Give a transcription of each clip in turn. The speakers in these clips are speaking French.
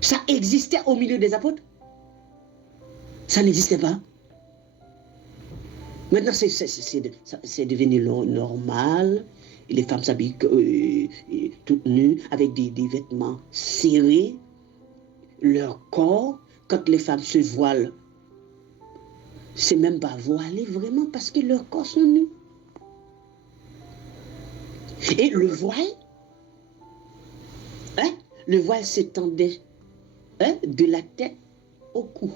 Ça existait au milieu des apôtres? Ça n'existait pas. Maintenant, c'est devenu normal. Les femmes s'habillent toutes nues, avec des vêtements serrés. Leur corps, quand les femmes se voilent, c'est même pas voilé vraiment parce que leurs corps sont nus. Et le voile s'étendait de la tête au cou.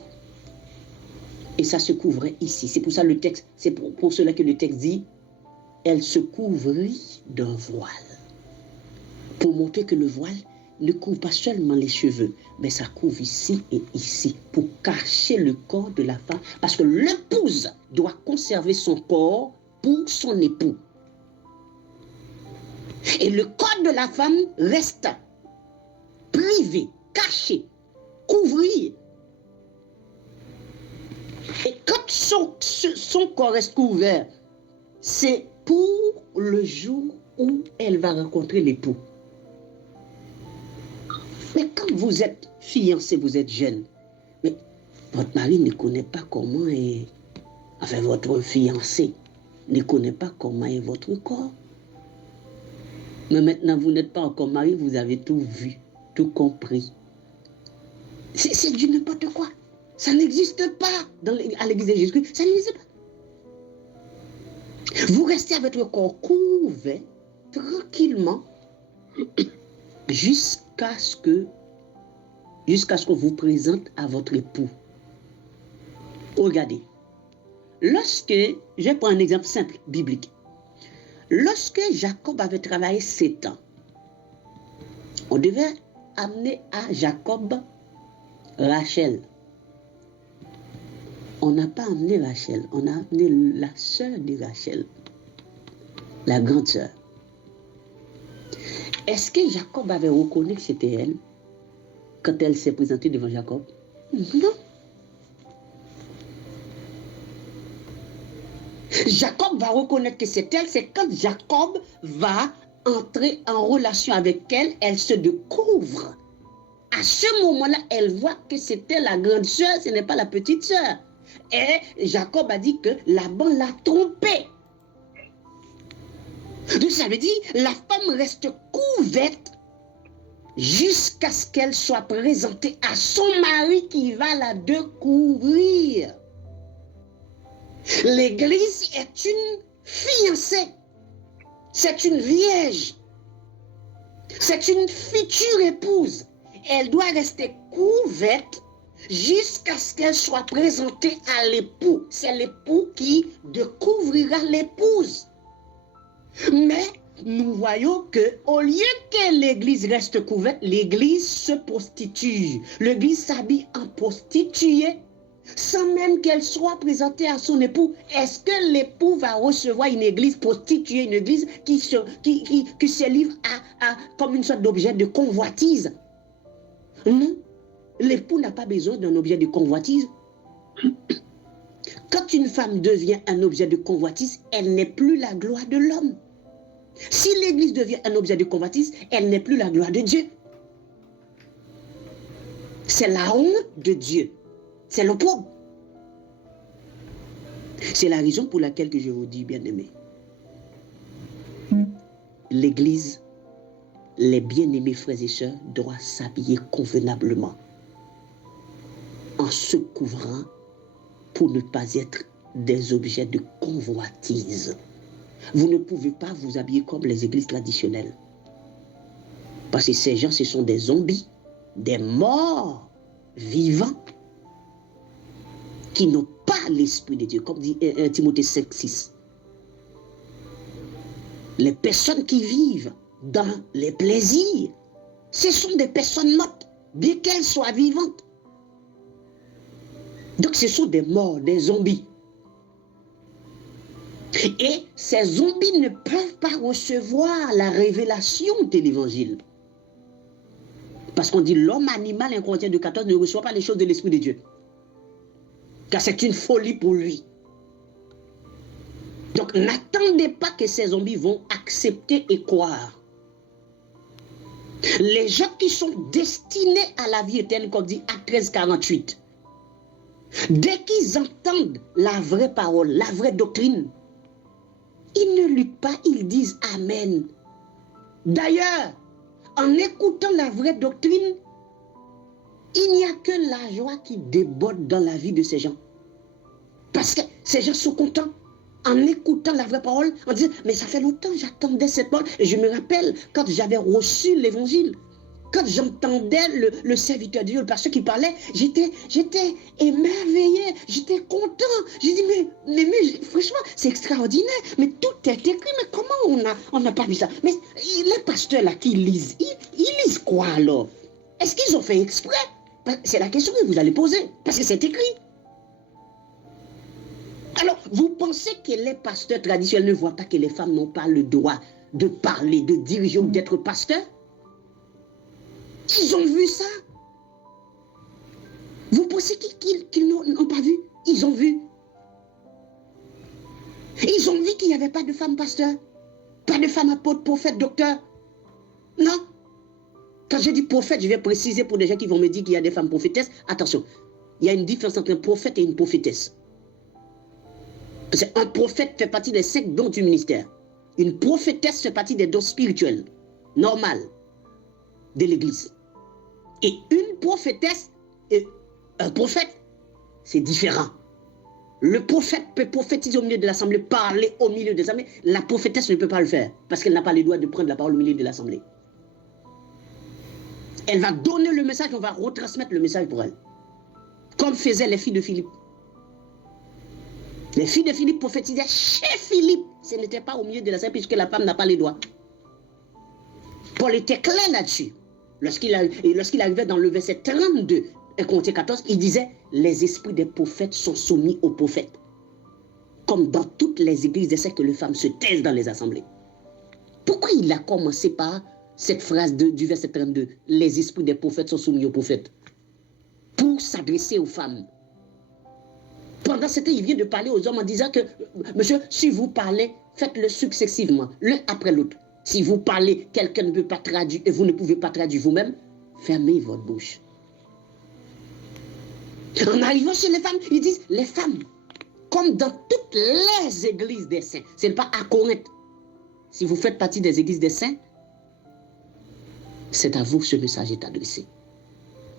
Et ça se couvrait ici. C'est pour ça le texte, c'est pour cela que le texte dit, elle se couvrit d'un voile. Pour montrer que le voile ne couvre pas seulement les cheveux, mais ça couvre ici et ici, pour cacher le corps de la femme. Parce que l'épouse doit conserver son corps pour son époux. Et le corps de la femme reste privé, caché, couvert. Et quand son corps reste couvert, c'est pour le jour où elle va rencontrer l'époux. Mais quand vous êtes fiancé, vous êtes jeune, mais votre mari ne connaît pas comment est... Enfin, votre fiancé ne connaît pas comment est votre corps. Mais maintenant, vous n'êtes pas encore marié, vous avez tout vu, tout compris. C'est du n'importe quoi. Ça n'existe pas à l'église de Jésus-Christ. Ça n'existe pas. Vous restez avec votre corps couvert, tranquillement, jusqu'à ce qu'on vous présente à votre époux. Regardez. Je prends un exemple simple, biblique. Lorsque Jacob avait travaillé 7 ans, on devait amener à Jacob Rachel. On n'a pas amené Rachel, on a amené la sœur de Rachel, la grande sœur. Est-ce que Jacob avait reconnu que c'était elle quand elle s'est présentée devant Jacob? Non. Jacob va reconnaître que c'est elle, c'est quand Jacob va entrer en relation avec elle, elle se découvre. À ce moment-là, elle voit que c'était la grande sœur, ce n'est pas la petite sœur. Et Jacob a dit que Laban l'a trompé. Donc ça veut dire, la femme reste couverte jusqu'à ce qu'elle soit présentée à son mari qui va la découvrir. L'église est une fiancée. C'est une vierge. C'est une future épouse. Elle doit rester couverte jusqu'à ce qu'elle soit présentée à l'époux. C'est l'époux qui découvrira l'épouse. Mais nous voyons que au lieu que l'église reste couverte, l'église se prostitue. L'église s'habille en prostituée sans même qu'elle soit présentée à son époux. Est-ce que l'époux va recevoir une église prostituée, une église qui se livre comme une sorte d'objet de convoitise? Non, l'époux n'a pas besoin d'un objet de convoitise. Quand une femme devient un objet de convoitise, elle n'est plus la gloire de l'homme. Si l'église devient un objet de convoitise, elle n'est plus la gloire de Dieu. C'est la honte de Dieu. C'est l'opprobre. C'est la raison pour laquelle que je vous dis, bien-aimés, l'église, les bien-aimés frères et sœurs, doivent s'habiller convenablement en se couvrant pour ne pas être des objets de convoitise. Vous ne pouvez pas vous habiller comme les églises traditionnelles. Parce que ces gens, ce sont des zombies, des morts vivants qui n'ont pas l'esprit de Dieu, comme dit Timothée 5,6. Les personnes qui vivent dans les plaisirs, ce sont des personnes mortes, bien qu'elles soient vivantes. Donc ce sont des morts, des zombies. Et ces zombies ne peuvent pas recevoir la révélation de l'évangile. Parce qu'on dit l'homme animal, 1 Corinthiens 2,14, ne reçoit pas les choses de l'esprit de Dieu. Car c'est une folie pour lui. Donc n'attendez pas que ces zombies vont accepter et croire. Les gens qui sont destinés à la vie éternelle, comme dit Actes 13:48, dès qu'ils entendent la vraie parole, la vraie doctrine, ils ne luttent pas, ils disent Amen. D'ailleurs, en écoutant la vraie doctrine, il n'y a que la joie qui déborde dans la vie de ces gens. Parce que ces gens sont contents en écoutant la vraie parole, en disant, mais ça fait longtemps que j'attendais cette parole. Et je me rappelle quand j'avais reçu l'évangile, quand j'entendais le serviteur de Dieu, le pasteur qui parlait, j'étais émerveillé, j'étais content. J'ai dit, mais franchement, c'est extraordinaire, mais tout est écrit, mais comment on n'a pas vu ça? Mais les pasteurs là qui lisent, ils lisent quoi alors? Est-ce qu'ils ont fait exprès? C'est la question que vous allez poser, parce que c'est écrit. Alors, vous pensez que les pasteurs traditionnels ne voient pas que les femmes n'ont pas le droit de parler, de diriger ou d'être pasteurs? Ils ont vu ça. Vous pensez qu'ils n'ont pas vu? Ils ont vu. Ils ont vu qu'il n'y avait pas de femmes pasteurs, pas de femmes apôtres, prophètes, docteurs. Non. Quand je dis prophète, je vais préciser pour des gens qui vont me dire qu'il y a des femmes prophétesses. Attention, il y a une différence entre un prophète et une prophétesse. Parce qu'un prophète fait partie des 5 dons du ministère. Une prophétesse fait partie des dons spirituels, normales, de l'Église. Et une prophétesse et un prophète, c'est différent. Le prophète peut prophétiser au milieu de l'assemblée, parler au milieu de l'assemblée. La prophétesse ne peut pas le faire parce qu'elle n'a pas le droit de prendre la parole au milieu de l'assemblée. Elle va donner le message, on va retransmettre le message pour elle. Comme faisaient les filles de Philippe. Les filles de Philippe prophétisaient chez Philippe. Ce n'était pas au milieu de l'assemblée puisque la femme n'a pas les doigts. Paul était clair là-dessus. Lorsqu'il arrivait dans le verset 32, 1 Corinthiens 14, il disait « Les esprits des prophètes sont soumis aux prophètes. » Comme dans toutes les églises des siècles, les femmes se taisent dans les assemblées. Pourquoi il a commencé par cette phrase du verset 32 « Les esprits des prophètes sont soumis aux prophètes » pour s'adresser aux femmes. Pendant ce temps, il vient de parler aux hommes en disant que « Monsieur, si vous parlez, faites-le successivement, l'un après l'autre. » Si vous parlez, quelqu'un ne peut pas traduire et vous ne pouvez pas traduire vous-même, fermez votre bouche. En arrivant chez les femmes, ils disent, les femmes, comme dans toutes les églises des saints, ce n'est pas à Corinthe. Si vous faites partie des églises des saints, c'est à vous que ce message est adressé.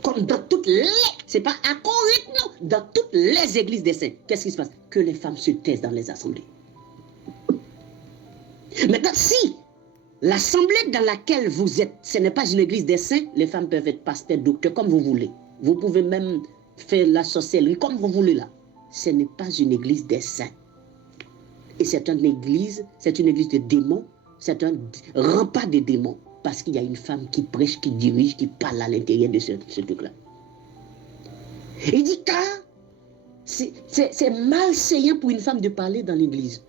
Comme dans toutes les, c'est pas à Corinthe, non, dans toutes les églises des saints. Qu'est-ce qui se passe? Que les femmes se taisent dans les assemblées. Maintenant, si l'assemblée dans laquelle vous êtes, ce n'est pas une église des saints, les femmes peuvent être pasteurs, docteurs, comme vous voulez. Vous pouvez même faire la sorcellerie, comme vous voulez là. Ce n'est pas une église des saints. Et c'est une église de démons, c'est un rempart de démons. Parce qu'il y a une femme qui prêche, qui dirige, qui parle à l'intérieur de ce truc-là. Il dit car c'est malsain pour une femme de parler dans l'église.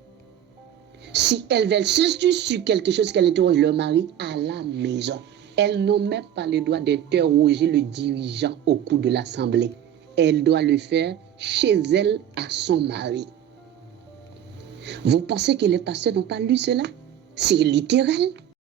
Si elles veulent s'instruire sur quelque chose qu'elle interroge leur mari à la maison, elles n'ont même pas le droit d'interroger le dirigeant au cours de l'assemblée. Elle doit le faire chez elle à son mari. Vous pensez que les pasteurs n'ont pas lu cela? C'est littéral.